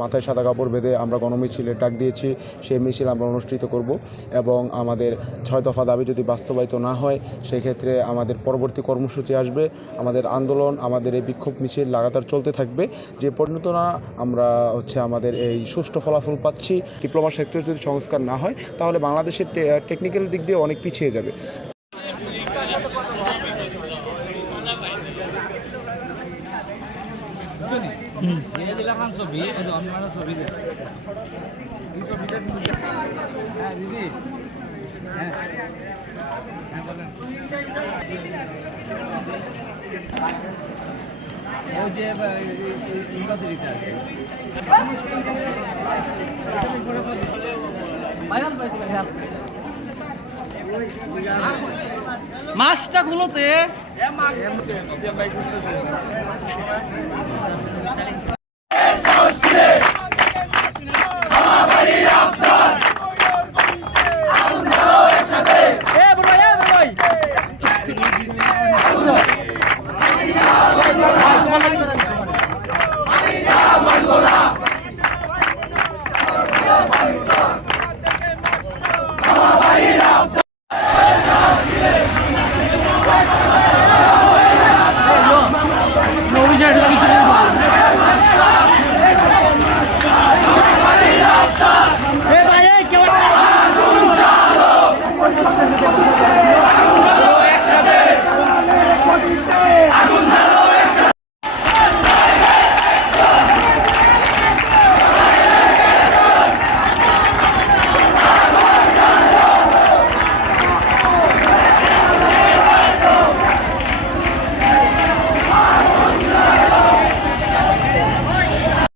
মাথায় সাদা কাপড় বেঁধে আমরা গণমিছিলের ডাক দিয়েছি। সেই মিছিল আমরা অনুষ্ঠিত করব এবং আমাদের 6 দফা দাবি যদি বাস্তবায়িত না হয় সেক্ষেত্রে আমাদের পরবর্তী কর্মসূচি আসবে। আমাদের আন্দোলন, আমাদের এই বিক্ষোভ মিছিল লাগাতার চলতে থাকবে যে পর্যন্ত না আমরা আমাদের এই সুষ্ঠু ফলাফল পাচ্ছি। ডিপ্লোমা সেক্টর যদি সংস্কার না হয় তাহলে বাংলাদেশের টেকনিক্যাল দিক দিয়ে অনেক পিছিয়ে যাবে। মাছটা গুলোতে